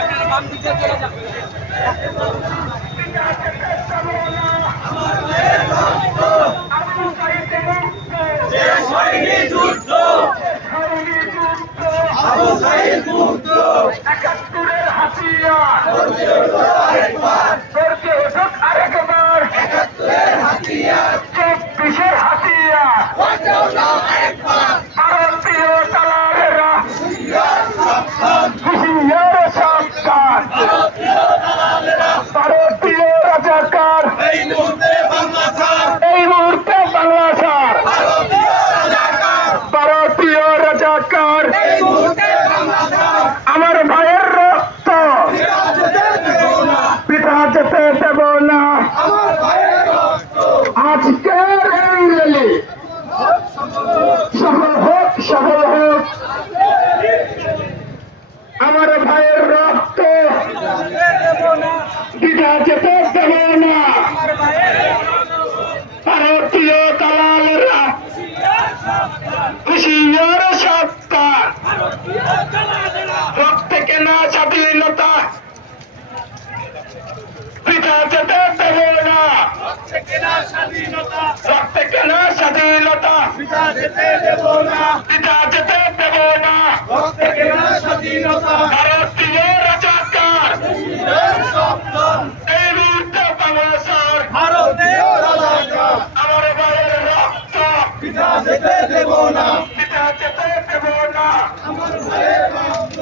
আপনারা বাম দিকে চলে যান। একাত্তরের হাতিয়ার আরেকবার 24-এর হাতিয়ার ভারতীয় দালালেরা হুঁশিয়ার সাবধান ভারতীয় রাজাকার এই মুহূর্তে বাংলা ছাড় ভারতীয় রাজাকার আমার ভাইয়ের রক্ত পিতা যেতে দেব না আজকের এই র্যালি সফল হোক আমার ভাইয়ের রক্ত পিতা যেতে দেব না ভারতীয় দালালেরা হুঁশিয়ার সাবধান রক্তে কেনা স্বাধীনতা পিতা যেতে দেব না রক্তে কেনা স্বাধীনতা পিতা যেতে দেব না ভারতীয় রাজাকার এই মুহূর্তে বাংলাদেশের আমার ভাইয়ের রক্ত পিতা যেতে দেব না আমার ভাইয়ের রক্ত